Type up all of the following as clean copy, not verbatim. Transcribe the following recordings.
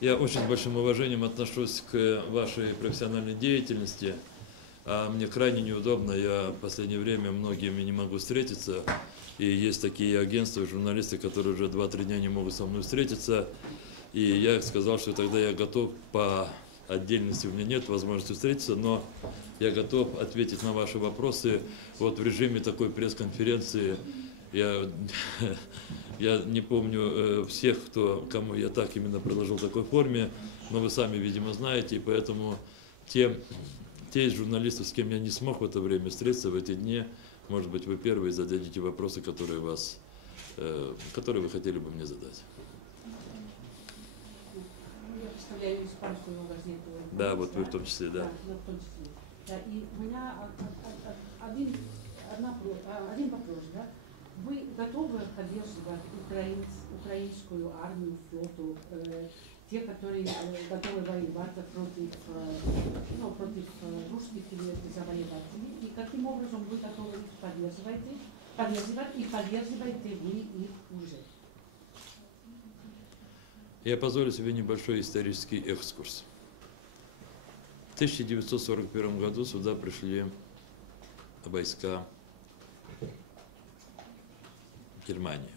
Я очень с большим уважением отношусь к вашей профессиональной деятельности. А мне крайне неудобно, я в последнее время многими не могу встретиться. И есть такие агентства, журналисты, которые уже 2-3 дня не могут со мной встретиться. И я сказал, что тогда я готов по отдельности, у меня нет возможности встретиться, но я готов ответить на ваши вопросы. Вот в режиме такой пресс-конференции я не помню всех, кому я так именно предложил в такой форме, но вы сами, видимо, знаете, и поэтому те из журналистов, с кем я не смог в это время встретиться, в эти дни, может быть, вы первые зададите вопросы, которые вы хотели бы мне задать. Я представляю испанскую газету. Да, вот вы в том числе, да. Да, в том числе. Да, и у меня один вопрос, да. Вы готовы поддерживать украинскую армию, флоту, те, которые готовы воевать против русских завоевателей? И каким образом вы готовы их поддерживать и поддерживаете вы их уже? Я позволю себе небольшой исторический экскурс. В 1941 году сюда пришли войска Германии.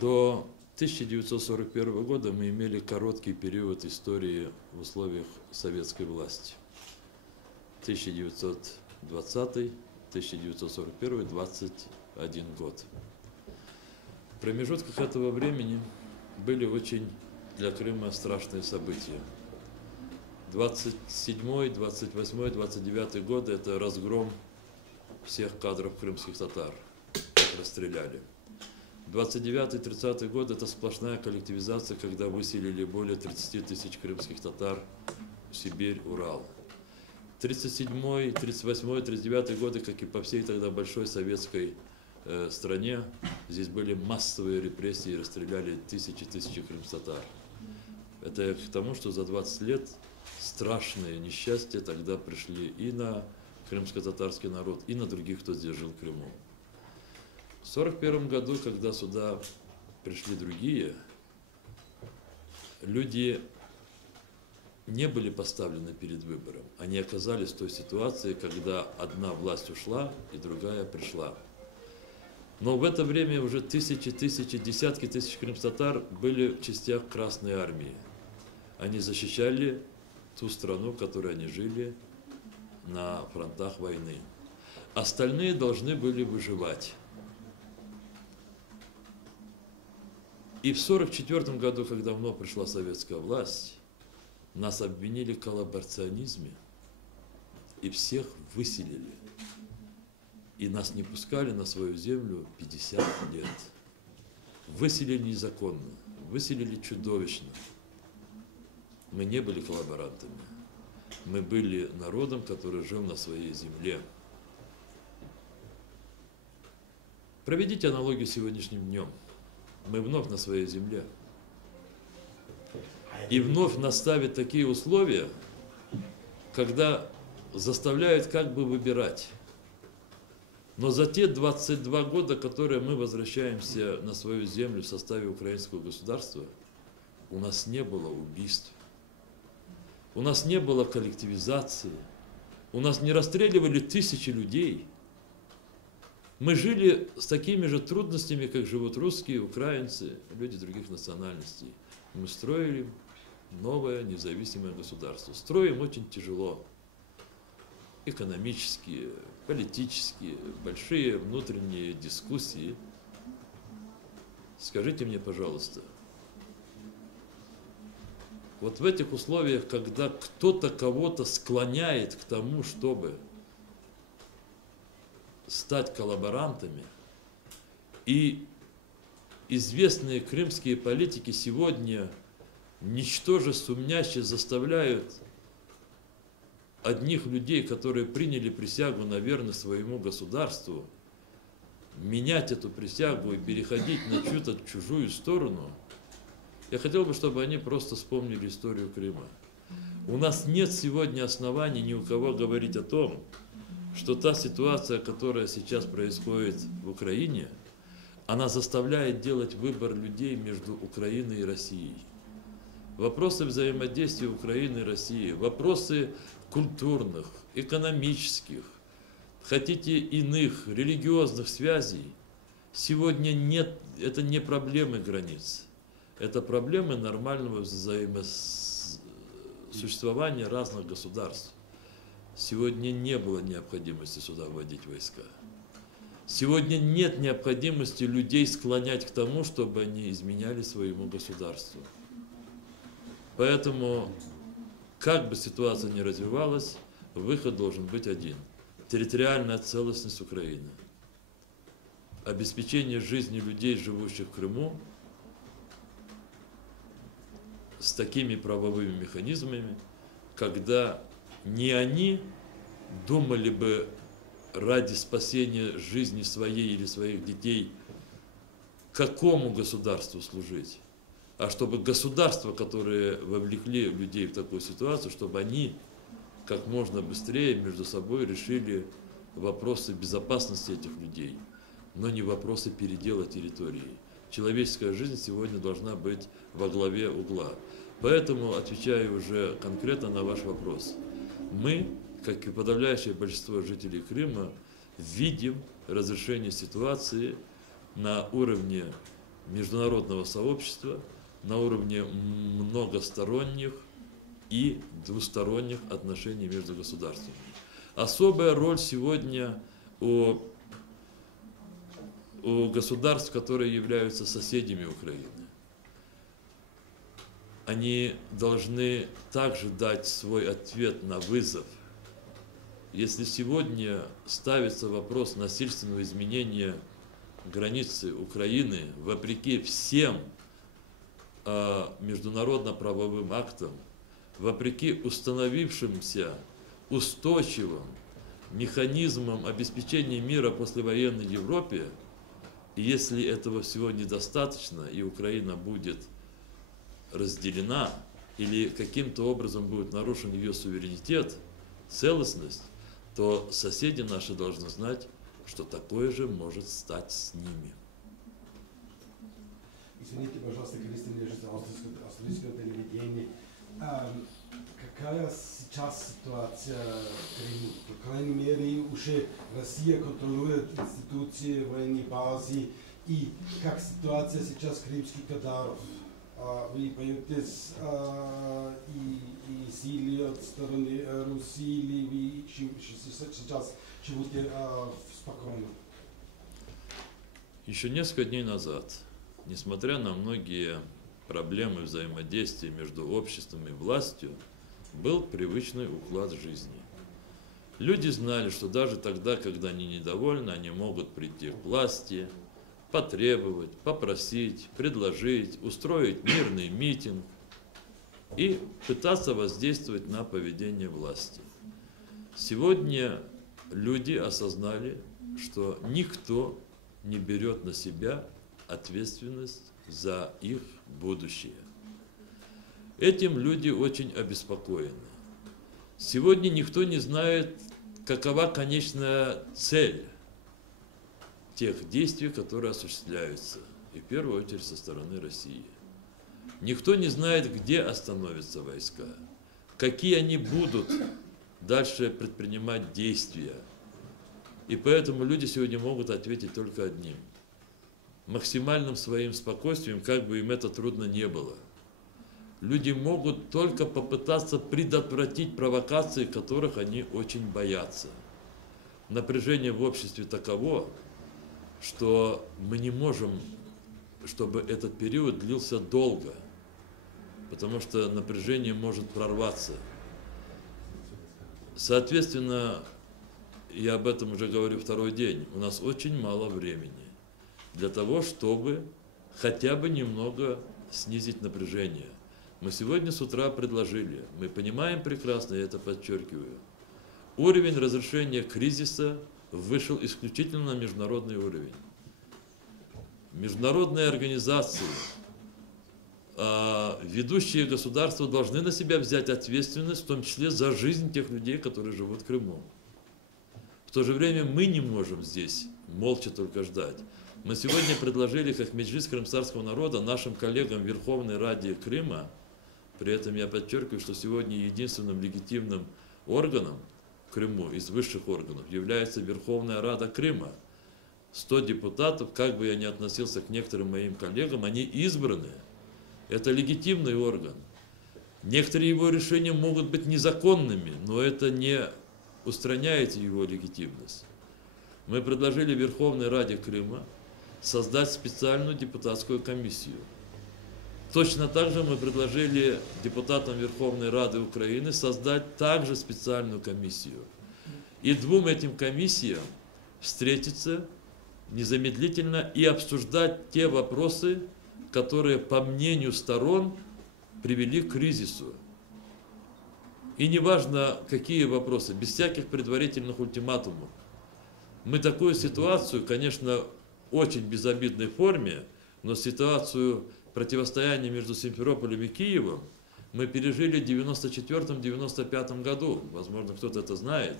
До 1941 года мы имели короткий период истории в условиях советской власти. 1920, 1941, 21 год. В промежутках этого времени были очень для Крыма страшные события. 27, 28, 29 годы – это разгром всех кадров крымских татар, расстреляли. 29-30 год – это сплошная коллективизация, когда выселили более 30 тысяч крымских татар в Сибирь, Урал. 37, 38, 39 годы, как и по всей тогда большой советской стране, здесь были массовые репрессии, расстреляли тысячи крымских татар. Это к тому, что за 20 лет страшные несчастья тогда пришли и на крымско-татарский народ, и на других, кто здесь жил в Крыму. В 1941 году, когда сюда пришли другие, люди не были поставлены перед выбором. Они оказались в той ситуации, когда одна власть ушла и другая пришла. Но в это время уже тысячи, десятки тысяч крымско-татар были в частях Красной Армии. Они защищали ту страну, в которой они жили на фронтах войны. Остальные должны были выживать. И в 1944 году, когда вновь пришла советская власть, нас обвинили в коллаборационизме и всех выселили. И нас не пускали на свою землю 50 лет. Выселили незаконно, выселили чудовищно. Мы не были коллаборантами. Мы были народом, который жил на своей земле. Проведите аналогию с сегодняшним днем. Мы вновь на своей земле. И вновь нас ставят такие условия, когда заставляют как бы выбирать. Но за те 22 года, которые мы возвращаемся на свою землю в составе украинского государства, у нас не было убийств, у нас не было коллективизации, у нас не расстреливали тысячи людей. Мы жили с такими же трудностями, как живут русские, украинцы, люди других национальностей. Мы строили новое независимое государство. Строим очень тяжело. Экономические, политические, большие внутренние дискуссии. Скажите мне, пожалуйста, вот в этих условиях, когда кто-то кого-то склоняет к тому, чтобы стать коллаборантами, и известные крымские политики сегодня, ничтоже сумняще, заставляют одних людей, которые приняли присягу на верность своему государству, менять эту присягу и переходить на чью-то чужую сторону, я хотел бы, чтобы они просто вспомнили историю Крыма. У нас нет сегодня оснований ни у кого говорить о том, что та ситуация, которая сейчас происходит в Украине, она заставляет делать выбор людей между Украиной и Россией. Вопросы взаимодействия Украины и России, вопросы культурных, экономических, хотите иных, религиозных связей, сегодня нет, это не проблемы границ, это проблемы нормального взаимосуществования разных государств. Сегодня не было необходимости сюда вводить войска. Сегодня нет необходимости людей склонять к тому, чтобы они изменяли своему государству. Поэтому, как бы ситуация ни развивалась, выход должен быть один. Территориальная целостность Украины. Обеспечение жизни людей, живущих в Крыму, с такими правовыми механизмами, когда не они думали бы ради спасения жизни своей или своих детей, какому государству служить, а чтобы государства, которые вовлекли людей в такую ситуацию, чтобы они как можно быстрее между собой решили вопросы безопасности этих людей, но не вопросы передела территории. Человеческая жизнь сегодня должна быть во главе угла. Поэтому, отвечаю уже конкретно на ваш вопрос, мы, как и подавляющее большинство жителей Крыма, видим разрешение ситуации на уровне международного сообщества, на уровне многосторонних и двусторонних отношений между государствами. Особая роль сегодня у государств, которые являются соседями Украины. Они должны также дать свой ответ на вызов. Если сегодня ставится вопрос насильственного изменения границы Украины, вопреки всем международно-правовым актам, вопреки установившимся устойчивым механизмам обеспечения мира послевоенной Европе, и если этого всего недостаточно, и Украина будет разделена, или каким-то образом будет нарушен ее суверенитет, целостность, то соседи наши должны знать, что такое же может стать с ними. Извините, пожалуйста, Кристина, я же австралийское телевидение. Какая сейчас ситуация в Крыму? По крайней мере, уже Россия контролирует институции, военные базы. И как ситуация сейчас крымских татаров? Вы боитесь и силы от стороны Руси, или вы сейчас живете спокойно? Еще несколько дней назад, несмотря на многие проблемы взаимодействия между обществом и властью, был привычный уклад жизни. Люди знали, что даже тогда, когда они недовольны, они могут прийти к власти, потребовать, попросить, предложить, устроить мирный митинг и пытаться воздействовать на поведение власти. Сегодня люди осознали, что никто не берет на себя ответственность за их будущее. Этим люди очень обеспокоены. Сегодня никто не знает, какова конечная цель тех действий, которые осуществляются, и в первую очередь со стороны России. Никто не знает, где остановятся войска, какие они будут дальше предпринимать действия. И поэтому люди сегодня могут ответить только одним: максимальным своим спокойствием, как бы им это трудно не было. Люди могут только попытаться предотвратить провокации, которых они очень боятся. Напряжение в обществе таково, что мы не можем, чтобы этот период длился долго, потому что напряжение может прорваться. Соответственно, я об этом уже говорю второй день, у нас очень мало времени для того, чтобы хотя бы немного снизить напряжение. Мы сегодня с утра предложили, мы понимаем прекрасно, я это подчеркиваю, уровень разрешения кризиса вышел исключительно на международный уровень. Международные организации, ведущие государства должны на себя взять ответственность, в том числе за жизнь тех людей, которые живут в Крыму. В то же время мы не можем здесь молча только ждать. Мы сегодня предложили, как Меджлис крымского народа, нашим коллегам в Верховной Раде Крыма, при этом я подчеркиваю, что сегодня единственным легитимным органом в Крыму из высших органов является Верховная Рада Крыма. 100 депутатов, как бы я ни относился к некоторым моим коллегам, они избранные. Это легитимный орган. Некоторые его решения могут быть незаконными, но это не устраняет его легитимность. Мы предложили Верховной Раде Крыма создать специальную депутатскую комиссию. Точно так же мы предложили депутатам Верховной Рады Украины создать также специальную комиссию. И двум этим комиссиям встретиться незамедлительно и обсуждать те вопросы, которые, по мнению сторон, привели к кризису. И неважно, какие вопросы, без всяких предварительных ультиматумов. Мы такую ситуацию, конечно, в очень безобидной форме, но ситуацию противостояния между Симферополем и Киевом мы пережили в 1994-1995 году. Возможно, кто-то это знает.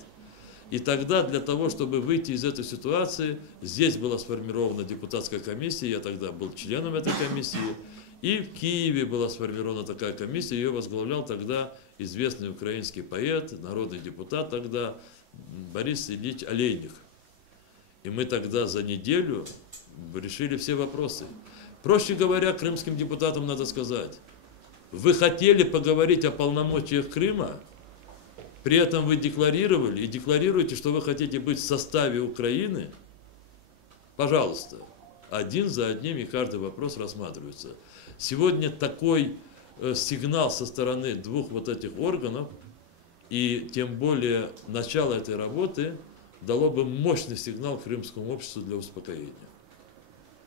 И тогда для того, чтобы выйти из этой ситуации, здесь была сформирована депутатская комиссия, я тогда был членом этой комиссии, и в Киеве была сформирована такая комиссия, ее возглавлял тогда известный украинский поэт, народный депутат тогда Борис Ильич Олейник. И мы тогда за неделю решили все вопросы. Проще говоря, крымским депутатам надо сказать, вы хотели поговорить о полномочиях Крыма, при этом вы декларировали и декларируете, что вы хотите быть в составе Украины, пожалуйста, один за одним и каждый вопрос рассматривается. Сегодня такой сигнал со стороны двух вот этих органов, и тем более начало этой работы, дало бы мощный сигнал крымскому обществу для успокоения.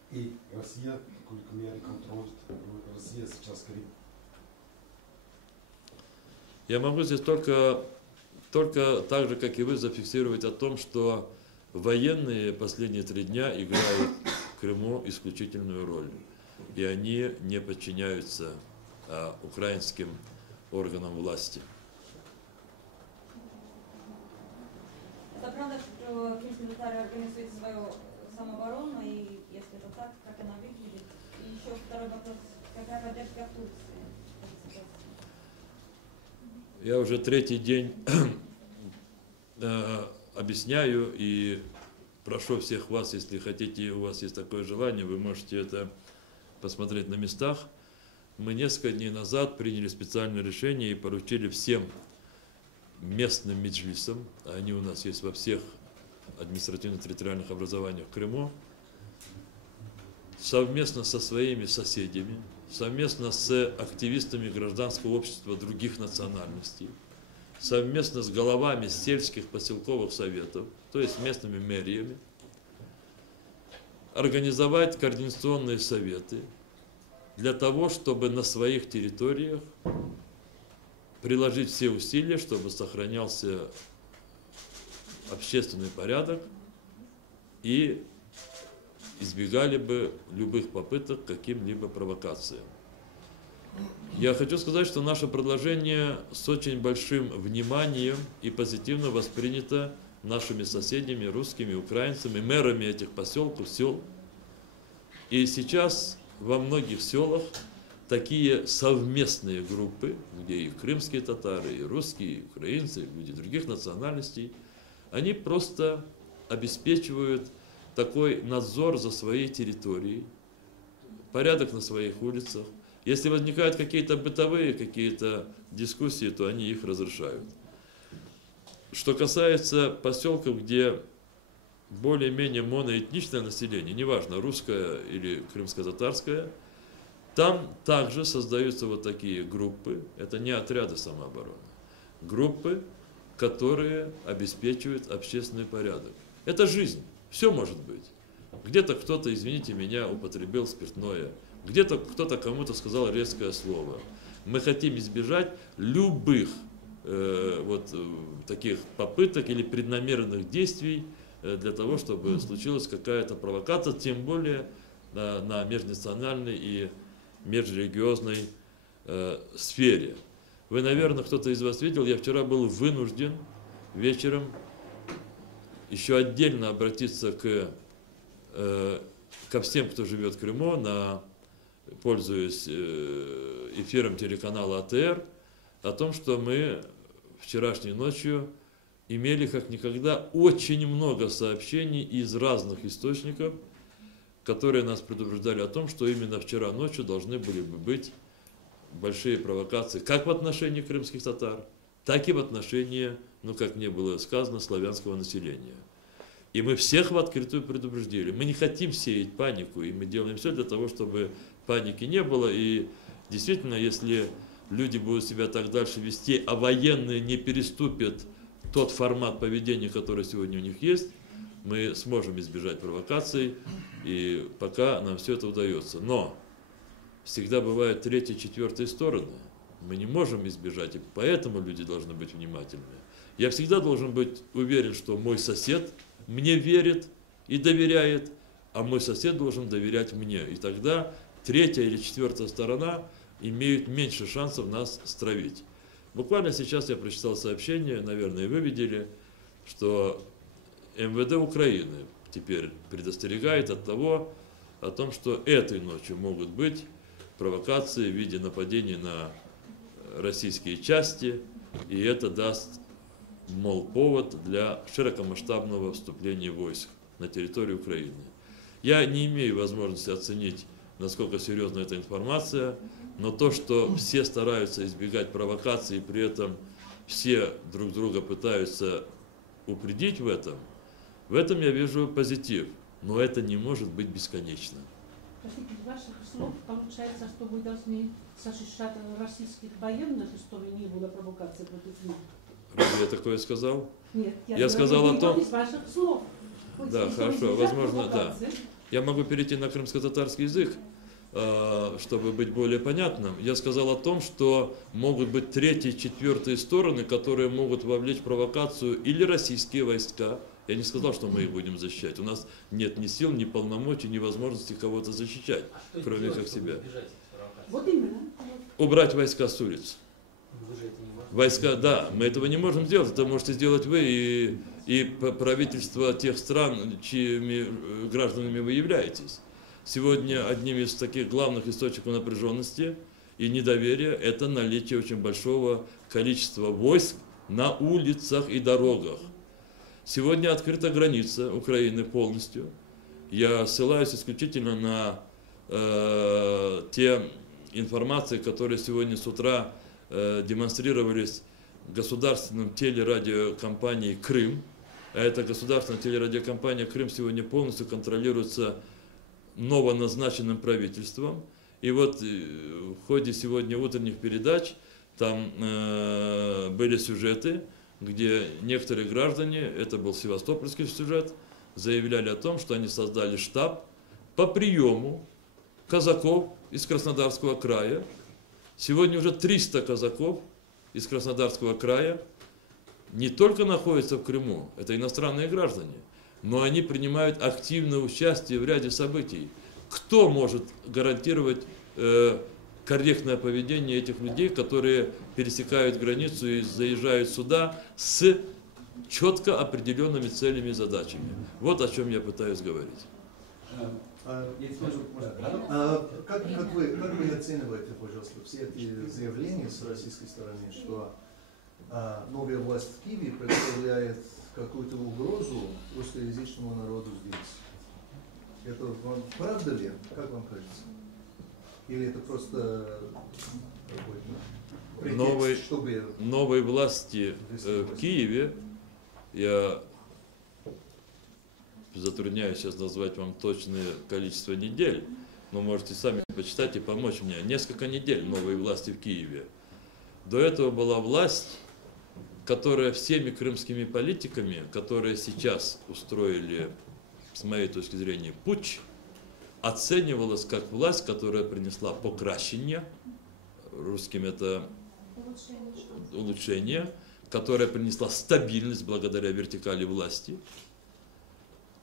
И Россия, в какой мере контролирует Россия сейчас Крым? Я могу здесь только так же, как и вы, зафиксировать о том, что военные последние 3 дня играют в Крыму исключительную роль. И они не подчиняются украинским органам власти. Это правда, что крымские татары организуют свою самооборону, и если это так, как она выглядит? И еще второй вопрос, какая поддержка в Турции? Я уже 3-й день объясняю и прошу всех вас, если хотите, у вас есть такое желание, вы можете это посмотреть на местах. Мы несколько дней назад приняли специальное решение и поручили всем местным меджлисам, они у нас есть во всех административно-территориальных образованиях в Крыму, совместно со своими соседями, совместно с активистами гражданского общества других национальностей, совместно с головами сельских поселковых советов, то есть местными мэриями, организовать координационные советы для того, чтобы на своих территориях приложить все усилия, чтобы сохранялся общественный порядок и избегали бы любых попыток к каким-либо провокациям. Я хочу сказать, что наше предложение с очень большим вниманием и позитивно воспринято нашими соседями, русскими, украинцами, мэрами этих поселков, сел. И сейчас во многих селах такие совместные группы, где и крымские татары, и русские, и украинцы, и люди других национальностей, они просто обеспечивают такой надзор за своей территорией, порядок на своих улицах. Если возникают какие-то бытовые, какие-то дискуссии, то они их разрешают. Что касается поселков, где более-менее моноэтничное население, неважно, русское или крымско-татарское, там также создаются вот такие группы, это не отряды самообороны, группы, которые обеспечивают общественный порядок. Это жизнь, все может быть. Где-то кто-то, извините меня, употребил спиртное, где-то кто-то кому-то сказал резкое слово. Мы хотим избежать любых таких попыток или преднамеренных действий для того, чтобы случилась какая-то провокация, тем более на межнациональной и межрелигиозной сфере. Вы, наверное, кто-то из вас видел, я вчера был вынужден вечером еще отдельно обратиться к ко всем, кто живет в Крыму, пользуясь эфиром телеканала АТР, о том, что мы вчерашней ночью имели как никогда очень много сообщений из разных источников, которые нас предупреждали о том, что именно вчера ночью должны были бы быть большие провокации как в отношении крымских татар, так и в отношении, ну как мне было сказано, славянского населения. И мы всех в открытую предупредили. Мы не хотим сеять панику, и мы делаем все для того, чтобы паники не было. И действительно, если люди будут себя так дальше вести, а военные не переступят тот формат поведения, который сегодня у них есть, мы сможем избежать провокаций, и пока нам все это удается. Но всегда бывают третьи, четвертые стороны. Мы не можем избежать, и поэтому люди должны быть внимательны. Я всегда должен быть уверен, что мой сосед мне верит и доверяет, а мой сосед должен доверять мне. И тогда третья или четвертая сторона имеют меньше шансов нас стравить. Буквально сейчас я прочитал сообщение, наверное, вы видели, что МВД Украины теперь предостерегает о том, что этой ночью могут быть провокации в виде нападений на российские части, и это даст, мол, повод для широкомасштабного вступления войск на территорию Украины. Я не имею возможности оценить, насколько серьезна эта информация, но то, что все стараются избегать провокаций, и при этом все друг друга пытаются упредить в этом я вижу позитив. Но это не может быть бесконечно. Простите, из ваших слов получается, что вы должны защищать российских военных, чтобы не было провокации против них. Разве я такое сказал? Нет, я сказал о том... из ваших слов. Да, хорошо, возможно, да. Я могу перейти на крымско-татарский язык, чтобы быть более понятным. Я сказал о том, что могут быть третьи, четвертые стороны, которые могут вовлечь в провокацию или российские войска. Я не сказал, что мы их будем защищать. У нас нет ни сил, ни полномочий, ни возможности кого-то защищать, кроме как себя. Вот именно. Убрать войска с улиц. Войска, да, мы этого не можем сделать. Это можете сделать вы и правительство тех стран, чьими гражданами вы являетесь. Сегодня одним из таких главных источников напряженности и недоверия это наличие очень большого количества войск на улицах и дорогах. Сегодня открыта граница Украины полностью. Я ссылаюсь исключительно на те информации, которые сегодня с утра демонстрировались государственным телерадиокомпанией «Крым». А эта государственная телерадиокомпания «Крым» сегодня полностью контролируется новоназначенным правительством. И вот в ходе сегодня утренних передач там были сюжеты, где некоторые граждане, это был севастопольский сюжет, заявляли о том, что они создали штаб по приему казаков из Краснодарского края. Сегодня уже 300 казаков из Краснодарского края не только находятся в Крыму, это иностранные граждане, но они принимают активное участие в ряде событий. Кто может гарантировать корректное поведение этих людей, которые пересекают границу и заезжают сюда с четко определенными целями и задачами? Вот о чем я пытаюсь говорить. Как вы оцениваете, пожалуйста, все эти заявления с российской стороны, что новая власть в Киеве представляет какую-то угрозу русскоязычному народу здесь? Это вам правда ли? Как вам кажется? Или это просто претекст, чтобы... Новой власти в Киеве, я затрудняюсь сейчас назвать вам точное количество недель, но можете сами почитать и помочь мне. Несколько недель новой власти в Киеве. До этого была власть, которая всеми крымскими политиками, которые сейчас устроили, с моей точки зрения, путч, оценивалась как власть, которая принесла покращение, русским это улучшение, которая принесла стабильность благодаря вертикали власти.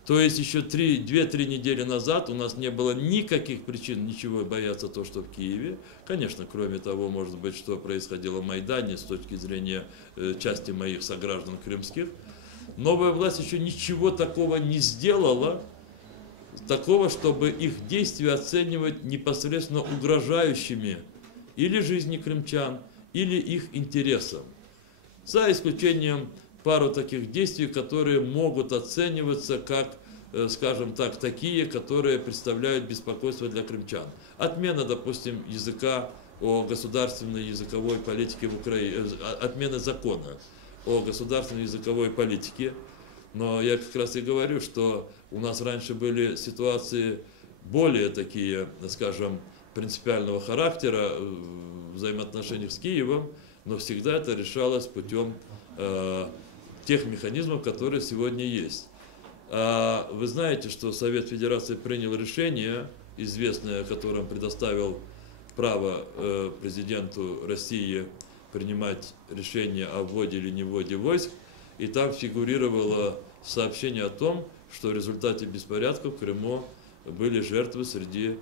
То есть еще 2-3 недели назад у нас не было никаких причин ничего бояться то, что в Киеве. Конечно, кроме того, может быть, что происходило в Майдане с точки зрения части моих сограждан крымских. Новая власть еще ничего такого не сделала, такого, чтобы их действия оценивать непосредственно угрожающими или жизни крымчан, или их интересам. За исключением пару таких действий, которые могут оцениваться как, скажем так, такие, которые представляют беспокойство для крымчан. Отмена, допустим, языка о государственной языковой политике в Украине, отмена закона о государственной языковой политике. Но я как раз и говорю, что у нас раньше были ситуации более такие, скажем, принципиального характера в взаимоотношениях с Киевом, но всегда это решалось путем тех механизмов, которые сегодня есть. Вы знаете, что Совет Федерации принял решение, известное, которым предоставил право президенту России принимать решение о вводе или не вводе войск, и там фигурировало сообщение о том, что в результате беспорядков в Крыму были жертвы среди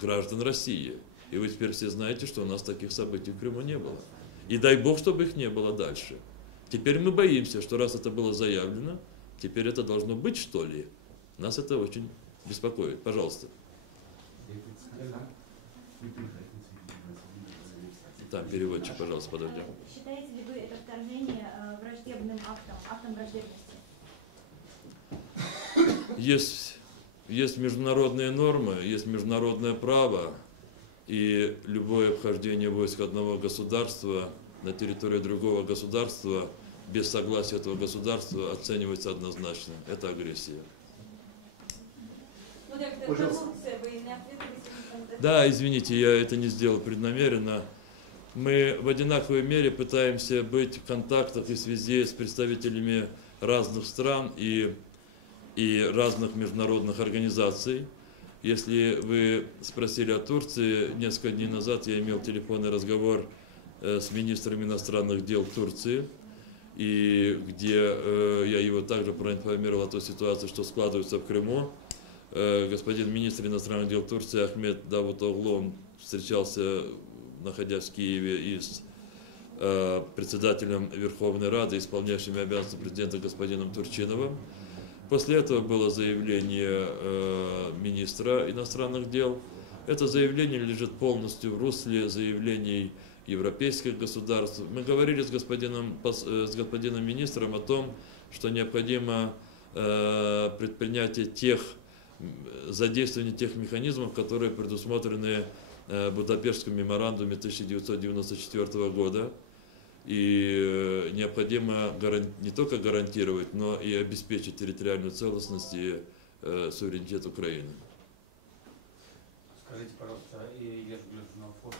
граждан России. И вы теперь все знаете, что у нас таких событий в Крыму не было. И дай Бог, чтобы их не было дальше. Теперь мы боимся, что раз это было заявлено, теперь это должно быть, что ли. Нас это очень беспокоит. Пожалуйста. Там переводчик, пожалуйста, подождем. Считаете ли вы это вторжение враждебным актом враждебности? Есть международные нормы, есть международное право, и любое вхождение войск одного государства на территорию другого государства без согласия этого государства оценивается однозначно. Это агрессия. Да, извините, я это не сделал преднамеренно. Мы в одинаковой мере пытаемся быть в контактах и связи с представителями разных стран и разных международных организаций. Если вы спросили о Турции, несколько дней назад я имел телефонный разговор с министром иностранных дел Турции, и где я его также проинформировал о той ситуации, что складывается в Крыму. Господин министр иностранных дел Турции Ахмед Давутоглу, он встречался, находясь в Киеве, и с председателем Верховной Рады, исполняющим обязанности президента господином Турчиновым. После этого было заявление министра иностранных дел. Это заявление лежит полностью в русле заявлений европейских государств. Мы говорили с господином министром о том, что необходимо предпринятие задействование тех механизмов, которые предусмотрены в Будапештском меморандуме 1994 года. И необходимо не только гарантировать, но и обеспечить территориальную целостность и суверенитет Украины. Скажите, пожалуйста, я же гляжу на фото,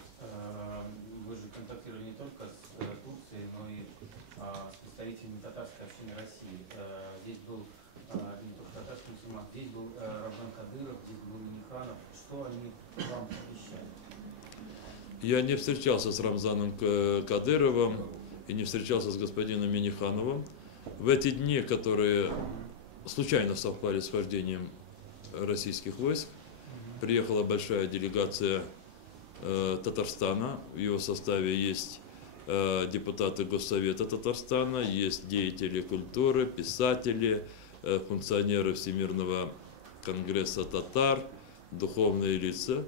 вы же контактировали не только с Турцией, но и с представителями татарской общины России. Здесь был не только татарский мусульман, здесь был Рамзан Кадыров, здесь был Миниханов. Что они вам обещали? Я не встречался с Рамзаном Кадыровым и не встречался с господином Минихановым. В эти дни, которые случайно совпали с вхождением российских войск, приехала большая делегация Татарстана. В его составе есть депутаты Госсовета Татарстана, есть деятели культуры, писатели, функционеры Всемирного конгресса татар, духовные лица.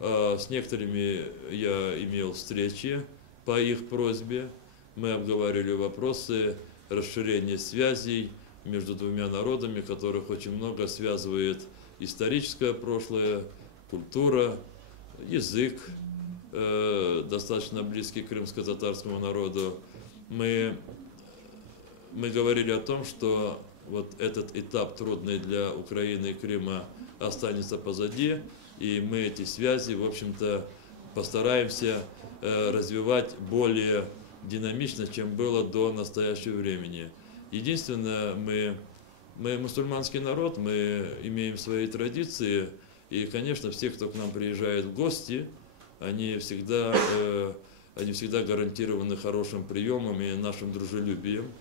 С некоторыми я имел встречи по их просьбе. Мы обговаривали вопросы расширения связей между двумя народами, которых очень много связывает историческое прошлое, культура, язык, достаточно близкий к крымско-татарскому народу. Мы говорили о том, что вот этот этап трудный для Украины и Крыма останется позади, и мы эти связи, в общем-то, постараемся развивать более динамично, чем было до настоящего времени. Единственное, мы мусульманский народ, мы имеем свои традиции, и, конечно, все, кто к нам приезжает в гости, они всегда гарантированы хорошим приемом и нашим дружелюбием.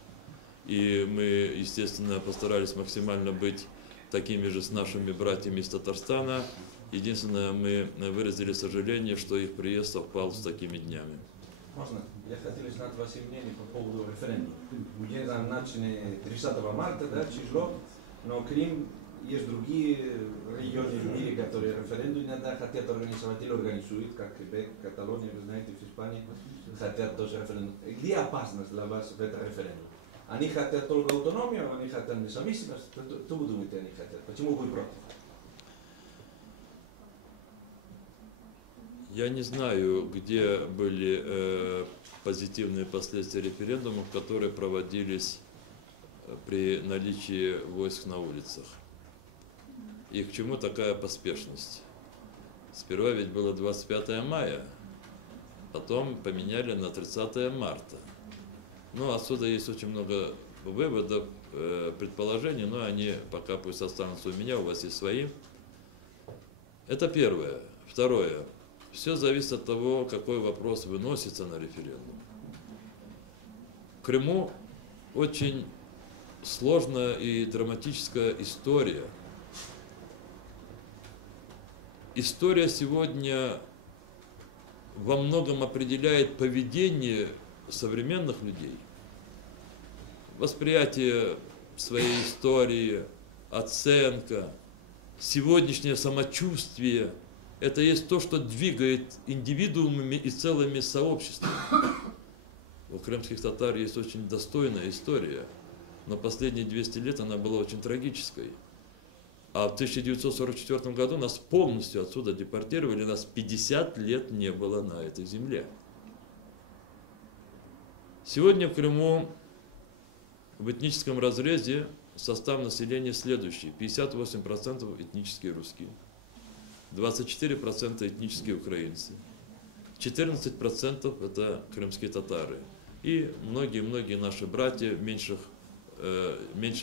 И мы, естественно, постарались максимально быть такими же с нашими братьями из Татарстана. Единственное, мы выразили сожаление, что их приезд совпал с такими днями. Можно? Я хотел знать ваше мнение по поводу референдума. Где назначены 30 марта, да, число, но Крым есть другие регионы в мире, которые референдум иногда хотят организовать или организуют, как Квебек, Каталония, вы знаете, в Испании хотят тоже референдум. Где опасность для вас в этом референдуме? Они хотят только автономию, они хотят независимость. Что вы думаете, они хотят? Почему вы против? Я не знаю, где были позитивные последствия референдумов, которые проводились при наличии войск на улицах. И к чему такая поспешность? Сперва ведь было 25 мая, потом поменяли на 30 марта. Ну, отсюда есть очень много выводов, предположений, но они пока пусть останутся у меня, у вас есть свои. Это первое. Второе. Все зависит от того, какой вопрос выносится на референдум. В Крыму очень сложная и драматическая история. История сегодня во многом определяет поведение современных людей, восприятие своей истории, оценка, сегодняшнее самочувствие. Это есть то, что двигает индивидуумами и целыми сообществами. У крымских татар есть очень достойная история, но последние 200 лет она была очень трагической. А в 1944 году нас полностью отсюда депортировали, нас 50 лет не было на этой земле. Сегодня в Крыму в этническом разрезе состав населения следующий. 58% этнические русские, 24% этнические украинцы, 14% это крымские татары. И многие-многие наши братья меньшей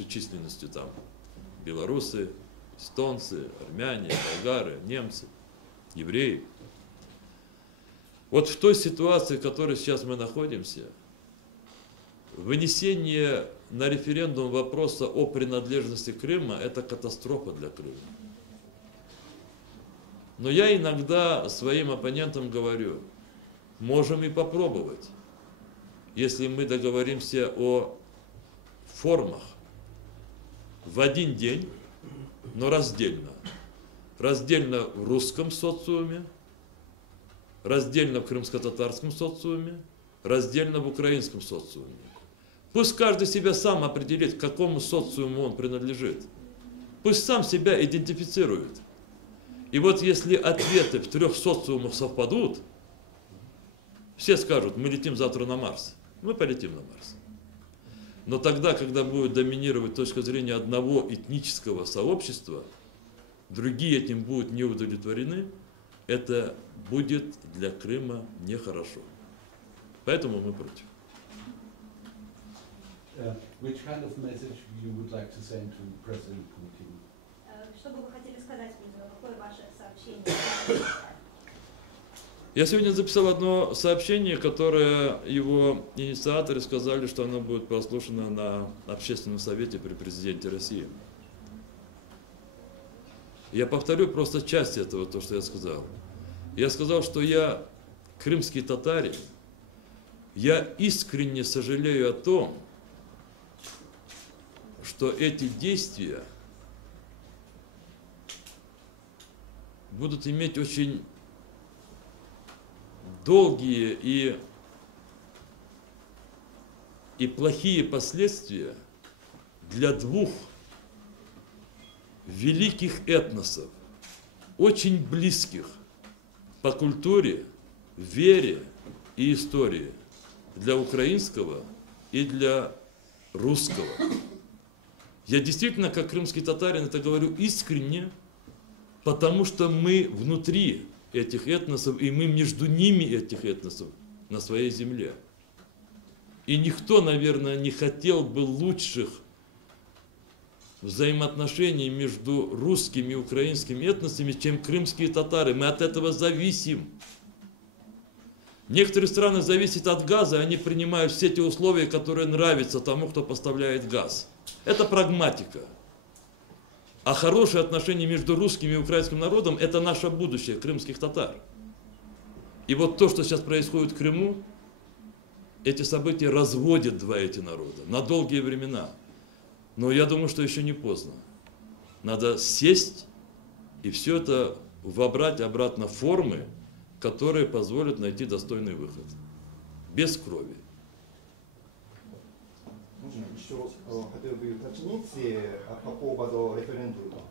численностью там. Белорусы, эстонцы, армяне, болгары, немцы, евреи. Вот в той ситуации, в которой сейчас мы находимся, вынесение на референдум вопроса о принадлежности Крыма – это катастрофа для Крыма. Но я иногда своим оппонентам говорю, можем и попробовать, если мы договоримся о формах в один день, но раздельно. Раздельно в русском социуме, раздельно в крымско-татарском социуме, раздельно в украинском социуме. Пусть каждый себя сам определит, к какому социуму он принадлежит. Пусть сам себя идентифицирует. И вот если ответы в 3 социумах совпадут, все скажут, мы летим завтра на Марс. Мы полетим на Марс. Но тогда, когда будет доминировать точка зрения одного этнического сообщества, другие этим будут не удовлетворены, это будет для Крыма нехорошо. Поэтому мы против. Which kind of message you would like to send to President Putin? Что бы вы хотели сказать мне? Какое ваше сообщение? Я сегодня записал одно сообщение, которое его инициаторы сказали, что оно будет прослушано на общественном совете при президенте России. Я повторю просто часть этого, то, что я сказал. Я сказал, что я крымский татарин, я искренне сожалею о том, что эти действия будут иметь очень долгие и плохие последствия для 2 великих этносов, очень близких по культуре, вере и истории, для украинского и для русского. Я действительно, как крымский татарин, это говорю искренне, потому что мы внутри этих этносов, и мы между ними этих этносов на своей земле. И никто, наверное, не хотел бы лучших взаимоотношений между русскими и украинскими этносами, чем крымские татары. Мы от этого зависим. Некоторые страны зависят от газа, они принимают все те условия, которые нравятся тому, кто поставляет газ. Это прагматика. А хорошие отношения между русским и украинским народом – это наше будущее, крымских татар. И вот то, что сейчас происходит в Крыму, эти события разводят эти народа на долгие времена. Но я думаю, что еще не поздно. Надо сесть и все это вобрать обратно в формы, которые позволят найти достойный выход. Без крови. Можно еще хотел бы уточнить по поводу референдума.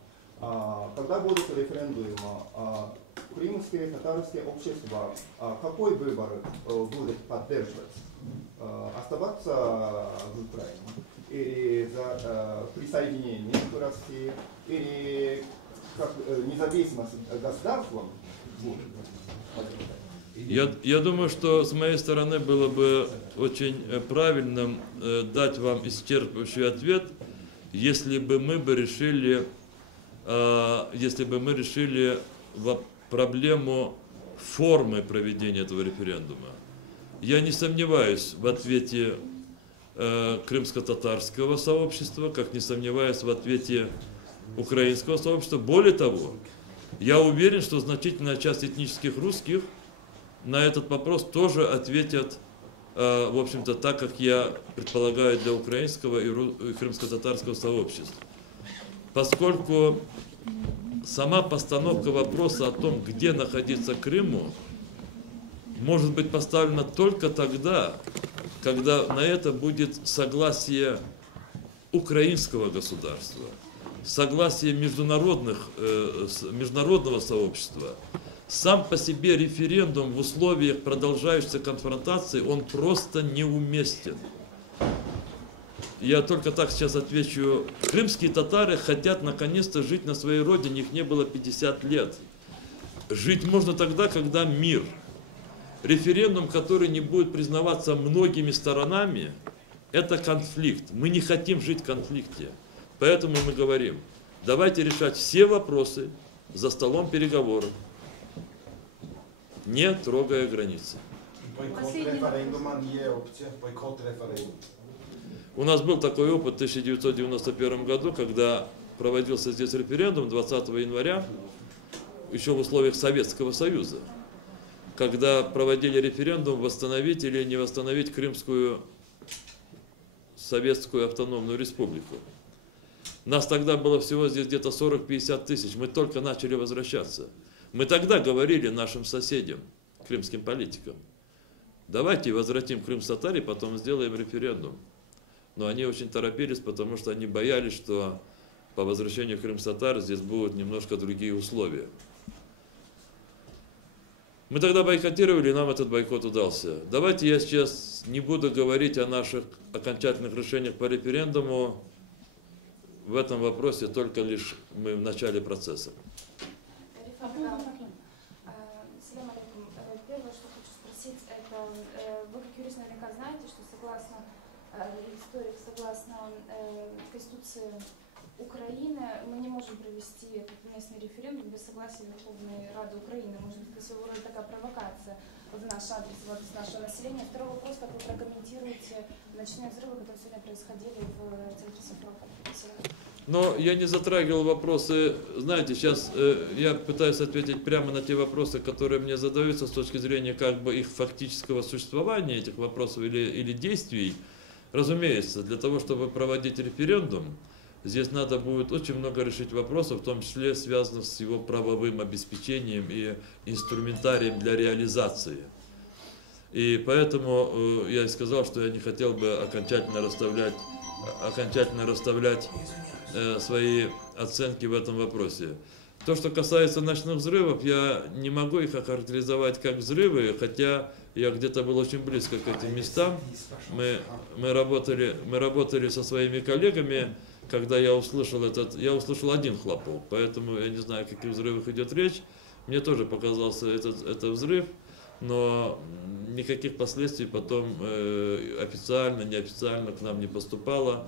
Когда будет референдум, крымское татарское общество какой выбор будет поддерживать? Оставаться в Украине или за присоединение к России, или как независимость государством будет? Я думаю, что с моей стороны было бы очень правильным дать вам исчерпывающий ответ, если бы мы решили проблему формы проведения этого референдума. Я не сомневаюсь в ответе крымско-татарского сообщества, как не сомневаюсь в ответе украинского сообщества. Более того, я уверен, что значительная часть этнических русских на этот вопрос тоже ответят, в общем-то, так, как я предполагаю, для украинского и крымско-татарского сообществ. Поскольку сама постановка вопроса о том, где находиться Крыму, может быть поставлена только тогда, когда на это будет согласие украинского государства, согласие международного сообщества. Сам по себе референдум в условиях продолжающейся конфронтации, он просто неуместен. Я только так сейчас отвечу. Крымские татары хотят наконец-то жить на своей родине, их не было 50 лет. Жить можно тогда, когда мир. Референдум, который не будет признаваться многими сторонами, это конфликт. Мы не хотим жить в конфликте. Поэтому мы говорим, давайте решать все вопросы за столом переговоров, не трогая границы. Бойкот референдума не опция, бойкот референдума. У нас был такой опыт в 1991 году, когда проводился здесь референдум 20 января, еще в условиях Советского Союза, когда проводили референдум восстановить или не восстановить Крымскую Советскую Автономную Республику. Нас тогда было всего здесь где-то 40-50 тысяч, мы только начали возвращаться. Мы тогда говорили нашим соседям, крымским политикам, давайте возвратим Крым-Татар и потом сделаем референдум. Но они очень торопились, потому что они боялись, что по возвращению Крым-Татар здесь будут немножко другие условия. Мы тогда бойкотировали, и нам этот бойкот удался. Давайте я сейчас не буду говорить о наших окончательных решениях по референдуму. В этом вопросе только лишь мы в начале процесса. Первое, что хочу спросить, это вы как юрист наверняка знаете, что согласно истории, согласно Конституции Украины, мы не можем провести этот местный референдум без согласия Верховной Рады Украины. Может быть, это своего рода такая провокация в наш адрес, в адрес нашего населения. Второй вопрос, как вы прокомментируете ночные взрывы, которые сегодня происходили в центре Симферополя? Но я не затрагивал вопросы, знаете, сейчас я пытаюсь ответить прямо на те вопросы, которые мне задаются с точки зрения как бы их фактического существования, этих вопросов или действий. Разумеется, для того, чтобы проводить референдум, здесь надо будет очень много решить вопросов, в том числе связанных с его правовым обеспечением и инструментарием для реализации. И поэтому я и сказал, что я не хотел бы окончательно расставлять свои оценки в этом вопросе. То, что касается ночных взрывов, я не могу их охарактеризовать как взрывы, хотя я где-то был очень близко к этим местам. Мы работали со своими коллегами, когда я услышал один хлопок, поэтому я не знаю, о каких взрывах идет речь. Мне тоже показался этот взрыв, но никаких последствий потом официально, неофициально к нам не поступало.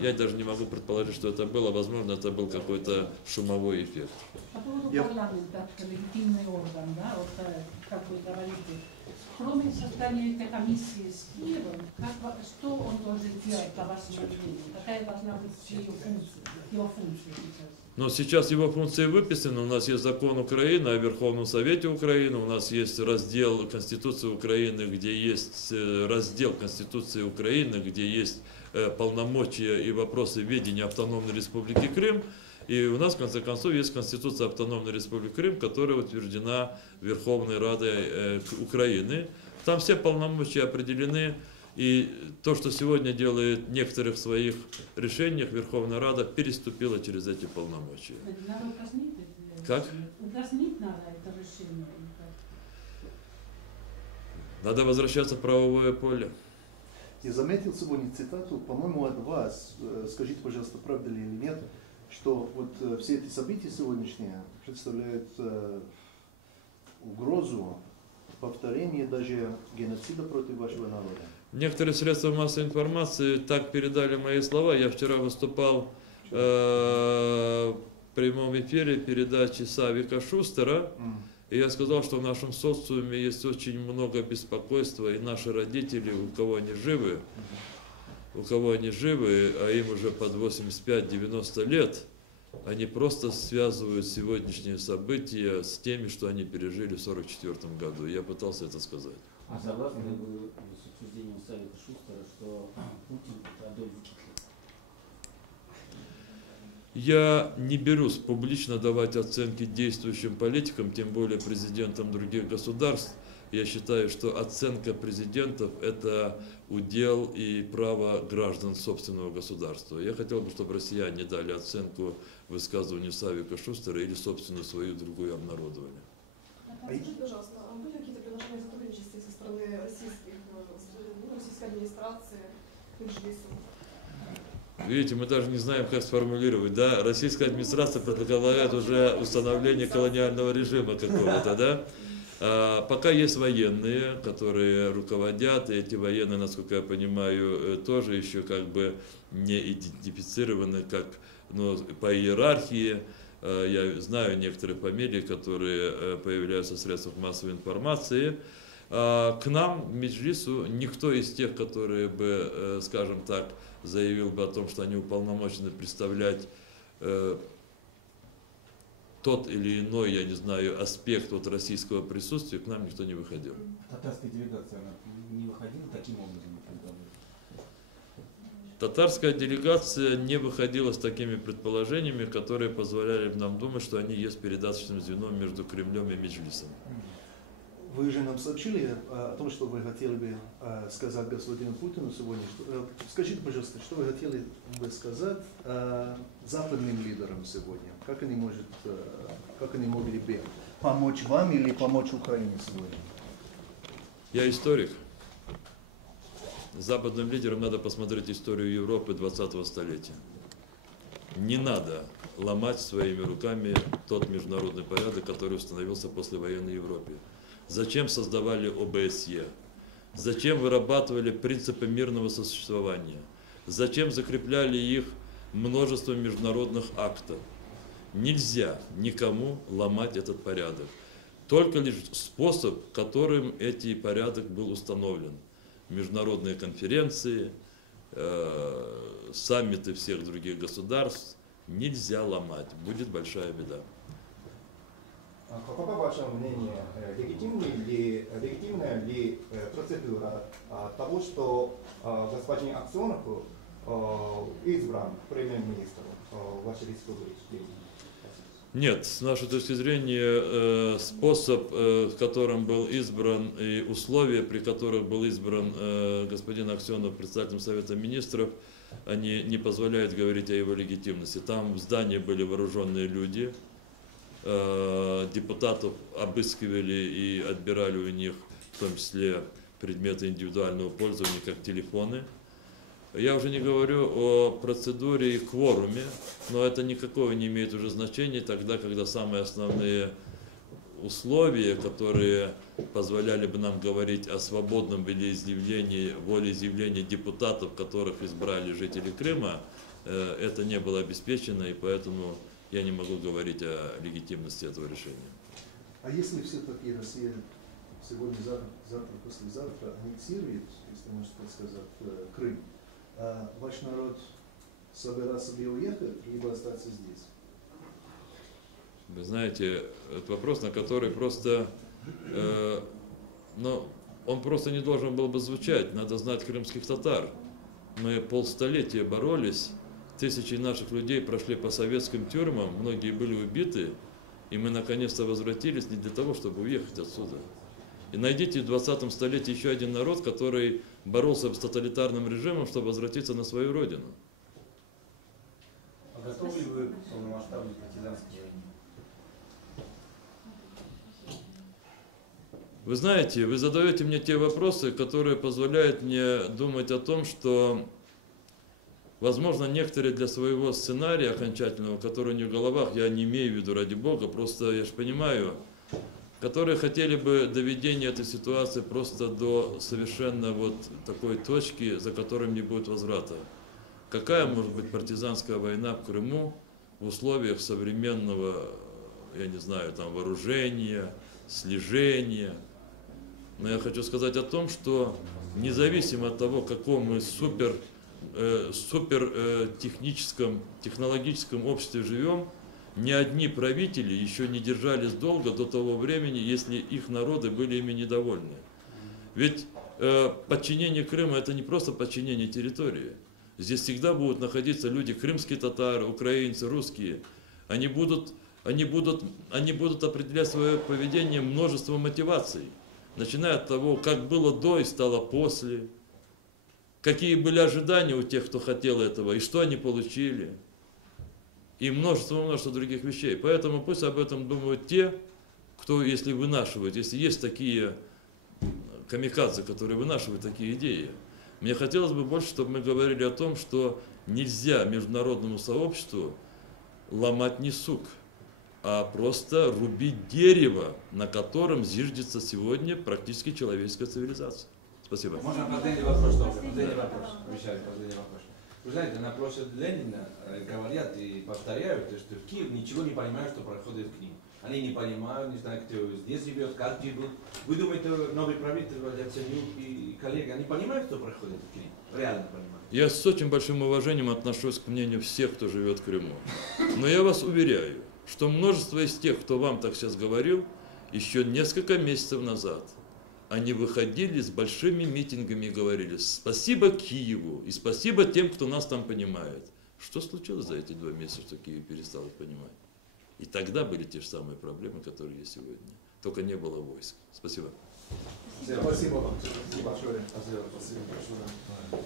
Я даже не могу предположить, что это было. Возможно, это был какой-то шумовой эффект. По поводу парламента, как легитимный орган, да, вот как вы говорите, кроме создания этой комиссии с Киевом, что он должен делать, по вашему мнению? Какая должна быть его функция сейчас? Но сейчас его функции выписаны. У нас есть закон Украины о Верховном Совете Украины, у нас есть раздел Конституции Украины, где есть раздел Конституции Украины, где есть полномочия и вопросы ведения Автономной Республики Крым. И у нас, в конце концов, есть Конституция Автономной Республики Крым, которая утверждена Верховной Радой Украины. Там все полномочия определены, и то, что сегодня делает в некоторых своих решениях, Верховная Рада переступила через эти полномочия. Надо упразднить это. Как? Упразднить надо это решение. Надо возвращаться в правовое поле. Я заметил сегодня цитату, по-моему, от вас. Скажите, пожалуйста, правда ли или нет, что вот все эти события сегодняшние представляют угрозу повторения даже геноцида против вашего народа. Некоторые средства массовой информации так передали мои слова. Я вчера выступал в прямом эфире передачи Савика Шустера. И я сказал, что в нашем социуме есть очень много беспокойства, и наши родители, у кого они живы, а им уже под 85-90 лет, они просто связывают сегодняшние события с теми, что они пережили в 1944 году. Я пытался это сказать. А согласны ли вы с утверждением Савика Шустера, что Путин – это Адольф Гитлер? Я не берусь публично давать оценки действующим политикам, тем более президентам других государств. Я считаю, что оценка президентов – это удел и право граждан собственного государства. Я хотел бы, чтобы россияне дали оценку высказыванию Савика Шустера или собственную свою другую обнародовали. Скажите, пожалуйста, а были какие-то предложения о сотрудничестве со стороны российской администрации к Меджлису? Видите, мы даже не знаем, как сформулировать, да? Российская администрация предполагает уже установление колониального режима какого-то, да? Пока есть военные, которые руководят, и эти военные, насколько я понимаю, тоже еще как бы не идентифицированы как, ну, по иерархии. Я знаю некоторые фамилии, которые появляются в средствах массовой информации. К нам, в Меджлису, никто из тех, которые бы, скажем так, заявил бы о том, что они уполномочены представлять тот или иной, я не знаю, аспект от российского присутствия, к нам никто не выходил. Татарская делегация, она не выходила таким образом? Татарская делегация не выходила с такими предположениями, которые позволяли нам думать, что они есть передаточным звеном между Кремлем и Меджлисом. Вы же нам сообщили о том, что вы хотели бы сказать господину Путину сегодня. Скажите, пожалуйста, что вы хотели бы сказать западным лидерам сегодня? Как они могли бы помочь вам или помочь Украине сегодня? Я историк. Западным лидерам надо посмотреть историю Европы 20-го столетия. Не надо ломать своими руками тот международный порядок, который установился в послевоенной Европе. Зачем создавали ОБСЕ? Зачем вырабатывали принципы мирного сосуществования? Зачем закрепляли их множеством международных актов? Нельзя никому ломать этот порядок. Только лишь способ, которым этот порядок был установлен. Международные конференции, саммиты всех других государств нельзя ломать. Будет большая беда. Каково ваше мнение, легитимная ли процедура того, что господин Аксенов избран премьер-министром вашей республики? Нет, с нашей точки зрения, способ, которым был избран, и условия, при которых был избран господин Аксенов председателем Совета Министров, они не позволяют говорить о его легитимности. Там в здании были вооруженные люди, депутатов обыскивали и отбирали у них, в том числе, предметы индивидуального пользования, как телефоны. Я уже не говорю о процедуре и кворуме, но это никакого не имеет уже значения тогда, когда самые основные условия, которые позволяли бы нам говорить о свободном волеизъявлении депутатов, которых избрали жители Крыма, это не было обеспечено, и поэтому я не могу говорить о легитимности этого решения. А если все-таки Россия сегодня, завтра, послезавтра аннексирует, если можно так сказать, Крым, ваш народ собирается ли уехать, либо остаться здесь? Вы знаете, это вопрос, на который просто, он просто не должен был бы звучать. Надо знать крымских татар. Мы полстолетия боролись тысячи наших людей прошли по советским тюрьмам, многие были убиты, и мы наконец-то возвратились не для того, чтобы уехать отсюда. И найдите в 20 столетии еще один народ, который боролся с тоталитарным режимом, чтобы возвратиться на свою родину. А готовы ли вы к полномасштабной партизанской войне? Вы знаете, вы задаете мне те вопросы, которые позволяют мне думать о том, что, возможно, некоторые для своего сценария окончательного, который у них в головах, я не имею в виду, ради Бога, просто я же понимаю, которые хотели бы доведения этой ситуации просто до совершенно вот такой точки, за которой не будет возврата. Какая может быть партизанская война в Крыму в условиях современного, я не знаю, там вооружения, слежения? Но я хочу сказать о том, что независимо от того, в каком мы технологическом обществе живем, ни одни правители еще не держались долго до того времени, если их народы были ими недовольны. Ведь подчинение Крыма – это не просто подчинение территории. Здесь всегда будут находиться люди, крымские татары, украинцы, русские. Они будут определять свое поведение множеством мотиваций, начиная от того, как было до и стало после, какие были ожидания у тех, кто хотел этого, и что они получили, и множество других вещей. Поэтому пусть об этом думают те, кто, если вынашивает, если есть такие камикадзе, которые вынашивают такие идеи. Мне хотелось бы больше, чтобы мы говорили о том, что нельзя международному сообществу ломать не сук, а просто рубить дерево, на котором зиждется сегодня практически человеческая цивилизация. Спасибо. Можно последний вопрос только? Последний вопрос. Последний вопрос. Вы знаете, на площади Ленина говорят и повторяют, что в Киев ничего не понимают, что происходит к ним. Они не понимают, не знают, кто здесь живет, как живут. Вы думаете, новый правитель, Яценюк и коллеги, они понимают, что происходит в Крыму? Реально понимают? Я с очень большим уважением отношусь к мнению всех, кто живет в Крыму. Но я вас уверяю, что множество из тех, кто вам так сейчас говорил, еще несколько месяцев назад, они выходили с большими митингами и говорили: спасибо Киеву и спасибо тем, кто нас там понимает. Что случилось за эти 2 месяца, что Киев перестал их понимать? И тогда были те же самые проблемы, которые есть сегодня. Только не было войск. Спасибо. Спасибо вам. Спасибо большое. Спасибо большое.